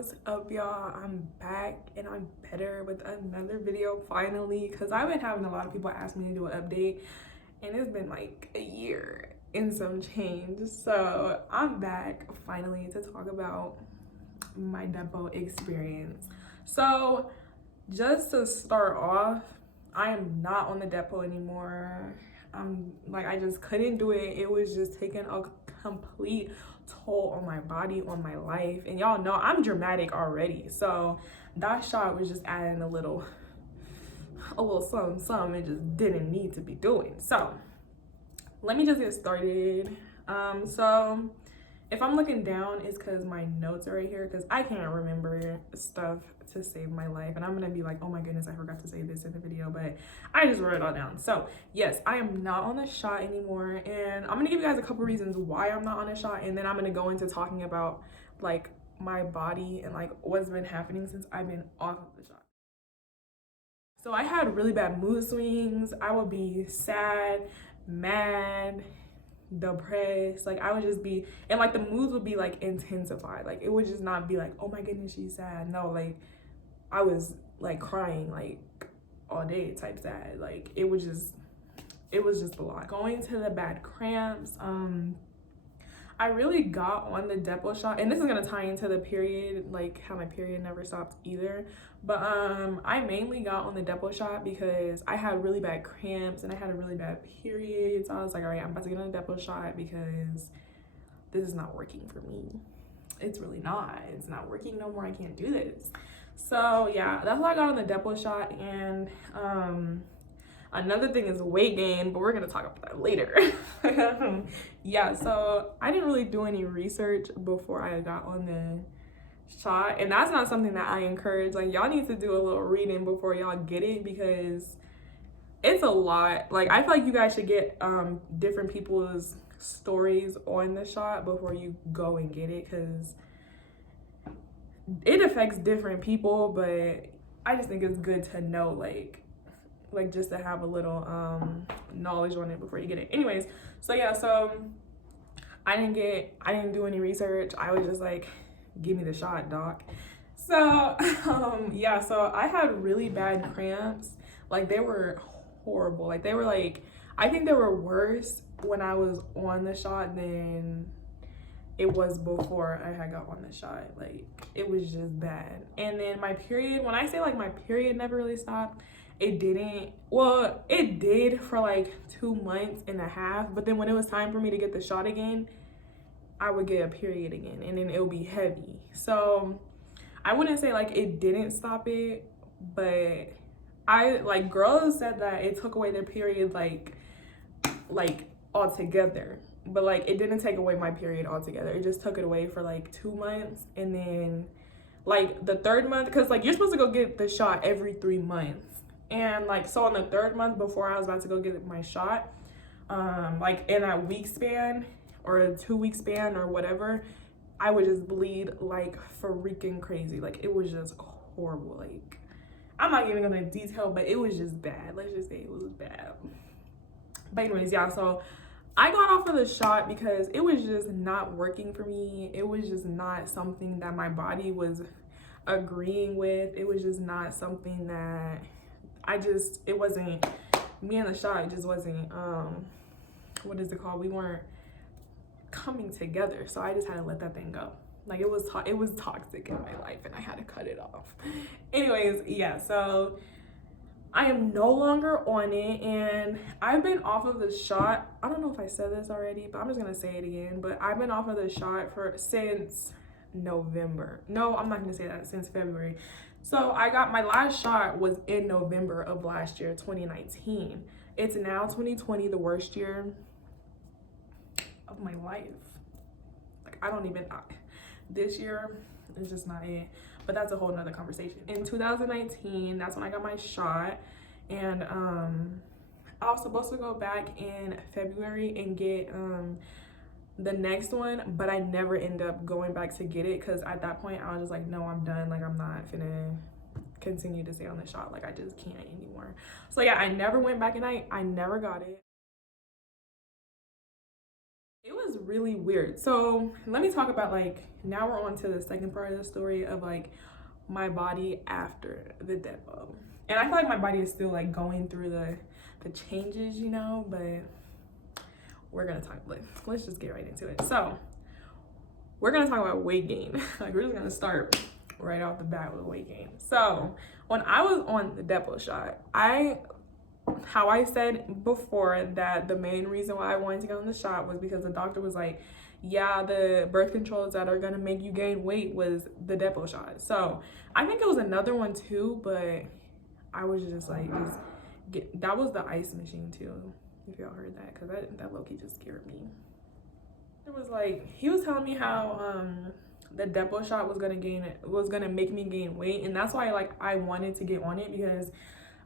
What's up, y'all? I'm back and I'm better with another video finally, because I've been having a lot of people ask me to do an update and it's been like a year and some change. So I'm back finally to talk about my Depo experience. So just to start off, I am not on the Depo anymore. I just couldn't do it. It was just taking a complete toll on my body, on my life. And y'all know I'm dramatic already. So that shot was just adding a little something it just didn't need to be doing. So let me just get started. So if I'm looking down, it's because my notes are right here, because I can't remember stuff to save my life. And I'm going to be like, oh my goodness, I forgot to say this in the video, but I just wrote it all down. So yes, I am not on the shot anymore. And I'm going to give you guys a couple reasons why I'm not on the shot. And then I'm going to go into talking about like my body and like what's been happening since I've been off of the shot. So I had really bad mood swings. I would be sad, mad, depressed. Like I would just be, and like the moods would be like intensified. Like it would just not be like, oh my goodness, she's sad. No, like I was like crying like all day type sad. Like it was just a lot. Going to the bad cramps. I really got on the Depo shot, and this is gonna tie into the period, like how my period never stopped either. But I mainly got on the Depo shot because I had really bad cramps and I had a really bad period. So I was like, all right, I'm about to get on the Depo shot because this is not working for me. It's really not. It's not working no more. I can't do this. So yeah, that's why I got on the Depo shot. And another thing is weight gain, but we're gonna talk about that later. Yeah, so I didn't really do any research before I got on the shot, and that's not something that I encourage. Like y'all need to do a little reading before y'all get it, because it's a lot. Like I feel like you guys should get different people's stories on the shot before you go and get it, because it affects different people. But I just think it's good to know, like just to have a little knowledge on it before you get it. Anyways, so yeah, so I didn't do any research. I was just like, give me the shot, doc. So yeah, so I had really bad cramps. Like they were horrible. Like they were like, I think they were worse when I was on the shot than it was before I had got on the shot. Like it was just bad. And then my period, when I say like my period never really stopped, it didn't. Well, it did for like 2.5 months, but then when it was time for me to get the shot again, I would get a period again, and then it would be heavy. So I wouldn't say like it didn't stop it, but I like girls said that it took away their period like altogether, but like it didn't take away my period altogether. It just took it away for like 2 months, and then like the 3rd month, because like you're supposed to go get the shot every 3 months. And like, so on the 3rd month before I was about to go get my shot, like in a week span or a 2-week span or whatever, I would just bleed like freaking crazy. Like it was just horrible. Like I'm not even gonna detail, but it was just bad. Let's just say it was bad. But anyways, yeah, so I got off of the shot because it was just not working for me. It was just not something that my body was agreeing with. It was just not something that it wasn't me and the shot. It just wasn't what is it called, we weren't coming together. So I just had to let that thing go. Like it was toxic in my life, and I had to cut it off. Anyways, yeah, so I am no longer on it, and I've been off of the shot. I don't know if I said this already, but I'm just gonna say it again. But I've been off of the shot since November. No, I'm not gonna say that, since February. So I got my last shot was in November of last year, 2019. It's now 2020, the worst year of my life. Like I don't even, this year is just not it. But that's a whole nother conversation. In 2019, that's when I got my shot. And I was supposed to go back in February and get the next one, but I never end up going back to get it, because at that point I was just like, no, I'm done. Like I'm not gonna continue to stay on the shot. Like I just can't anymore. So yeah, I never went back, and I never got it. It was really weird. So let me talk about, like, now we're on to the second part of the story of like my body after the Depo. And I feel like my body is still like going through the changes, you know, but we're gonna talk, like, let's just get right into it. So we're gonna talk about weight gain. Like, we're just gonna start right off the bat with weight gain. So when I was on the Depo shot, how I said before that the main reason why I wanted to get on the shot was because the doctor was like, yeah, the birth controls that are gonna make you gain weight was the Depo shot. So I think it was another one too, but I was just like, that was the ice machine too, if y'all heard that, because that low-key just scared me. It was like, he was telling me how the Depo shot was gonna make me gain weight, and that's why like I wanted to get on it, because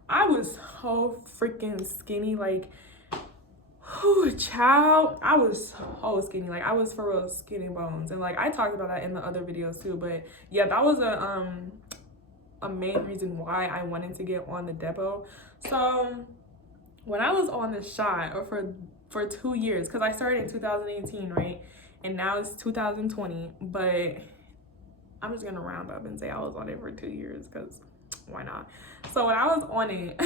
I was so freaking skinny. Like, whew, child, I was so skinny. Like, I was for real skinny bones, and like I talked about that in the other videos too. But yeah, that was a main reason why I wanted to get on the Depo. So when I was on the shot, or for 2 years, because I started in 2018, right, and now it's 2020, but I'm just gonna round up and say I was on it for 2 years, because why not? So when I was on it,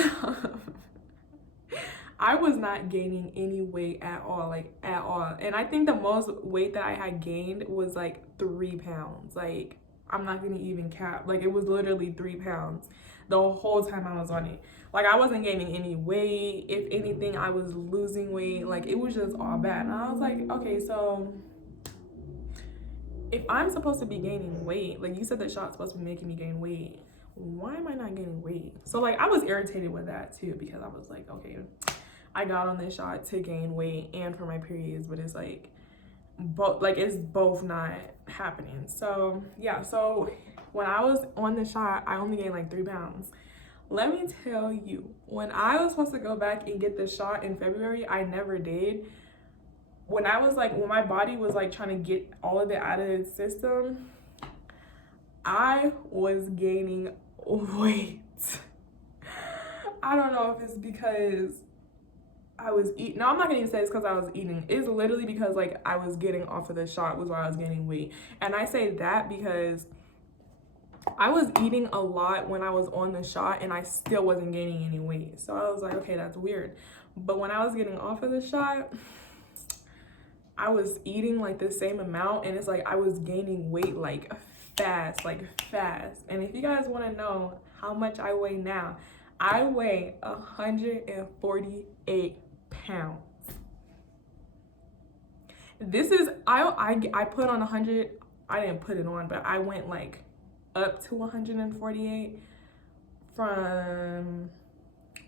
I was not gaining any weight at all, like at all. And I think the most weight that I had gained was like 3 pounds. Like, I'm not gonna even cap. Like, it was literally 3 pounds the whole time I was on it. Like, I wasn't gaining any weight. If anything, I was losing weight. Like, it was just all bad. And I was like, okay, so if I'm supposed to be gaining weight, like you said, the shot's supposed to be making me gain weight, why am I not gaining weight? So like I was irritated with that too, because I was like, okay, I got on this shot to gain weight and for my periods, but it's like it's both not happening. So yeah, so when I was on the shot, I only gained like 3 pounds. Let me tell you, when I was supposed to go back and get the shot in February, I never did. When my body was like trying to get all of it out of its system, I was gaining weight. I don't know if it's because I was eating. No, I'm not gonna even say it's because I was eating. It's literally because like I was getting off of the shot was why I was gaining weight. And I say that because I was eating a lot when I was on the shot and I still wasn't gaining any weight. So I was like, okay, that's weird. But when I was getting off of the shot, I was eating like the same amount, and it's like I was gaining weight like fast. And if you guys want to know how much I weigh now, I weigh 148 pounds. This is I put on 100. I didn't put it on, but I went like up to 148 from,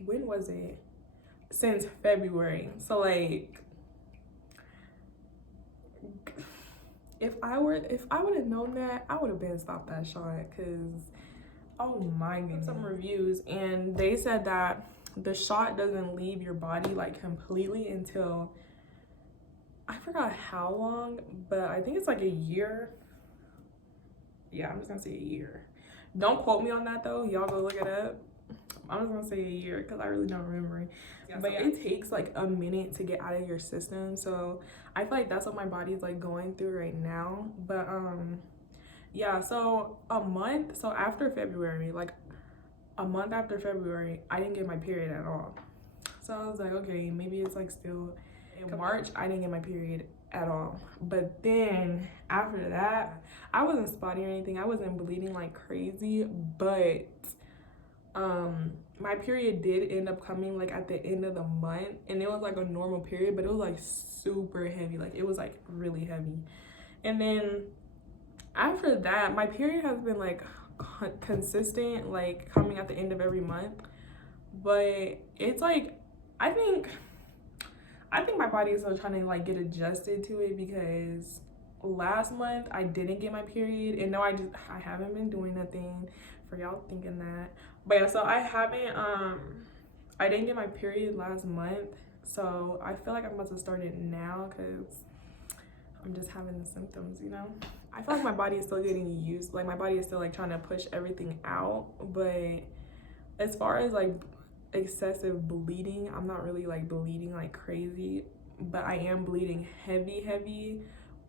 when was it? Since February. So like, if I would have known that, I would have been stopped that shot, because oh my goodness. Some reviews, and they said that the shot doesn't leave your body like completely until, I forgot how long, but I think it's like a year. Yeah, I'm just gonna say a year. Don't quote me on that though, y'all go look it up. I'm just gonna say a year because I really don't remember. Yeah, but yeah, it takes like a minute to get out of your system. So I feel like that's what my body is like going through right now. But yeah, so after February, like a month after February, I didn't get my period at all. So I was like, okay, maybe it's like still in March, I didn't get my period at all. But then after that, I wasn't spotty or anything. I wasn't bleeding like crazy, but my period did end up coming like at the end of the month, and it was like a normal period, but it was like super heavy. Like, it was like really heavy. And then after that, my period has been like consistent, like coming at the end of every month. But it's like, I think my body is still trying to like get adjusted to it, because last month I didn't get my period, and no, I haven't been doing nothing for y'all thinking that. But yeah, so I didn't get my period last month, so I feel like I'm about to start it now, because I'm just having the symptoms, you know. I feel like my body is still getting used, like my body is still like trying to push everything out. But as far as like excessive bleeding, I'm not really like bleeding like crazy, but I am bleeding heavy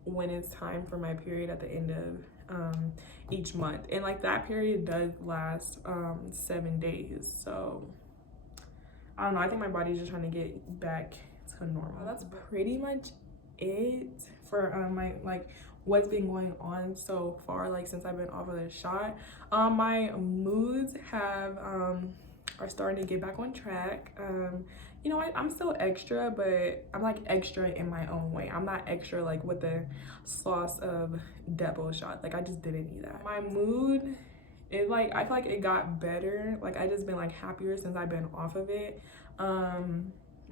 when it's time for my period at the end of each month. And like that period does last 7 days. So I don't know, I think my body's just trying to get back to normal. That's pretty much it for my like what's been going on so far, like since I've been off of the shot. My moods have are starting to get back on track. You know, I'm still extra, but I'm like extra in my own way. I'm not extra like with the sauce of Depo shot. Like I just didn't need that. My mood, it like, I feel like it got better. Like I just been like happier since I've been off of it.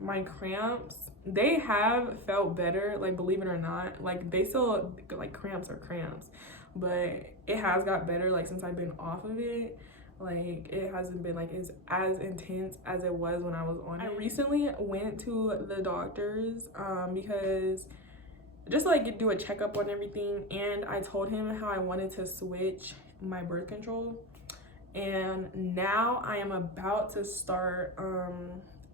My cramps, they have felt better, like believe it or not. Like they still, like cramps are cramps, but it has got better like since I've been off of it. Like it hasn't been like as intense as it was when I was on it. I recently went to the doctors because just to, like do a checkup on everything, and I told him how I wanted to switch my birth control, and now I am about to start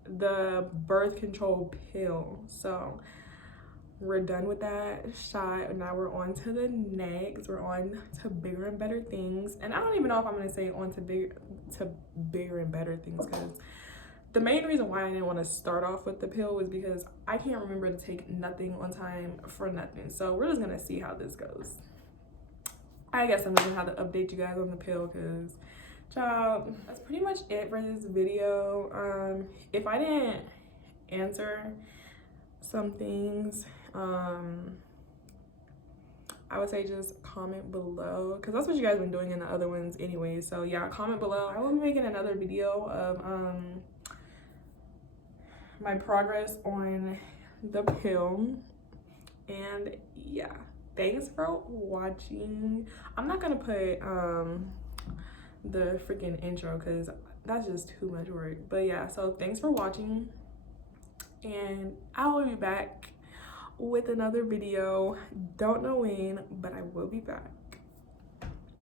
the birth control pill. So we're done with that shot. Now we're on to the next. We're on to bigger and better things. And I don't even know if I'm gonna say on to bigger and better things, because the main reason why I didn't want to start off with the pill was because I can't remember to take nothing on time for nothing. So we're just gonna see how this goes. I guess I'm just gonna have to update you guys on the pill, because child, that's pretty much it for this video. If I didn't answer some things, I would say just comment below, because that's what you guys been doing in the other ones anyway. So yeah, comment below. I will be making another video of my progress on the pill. And yeah, thanks for watching. I'm not gonna put the freaking intro because that's just too much work. But yeah, so thanks for watching, and I will be back with another video. Don't know when, but I will be back.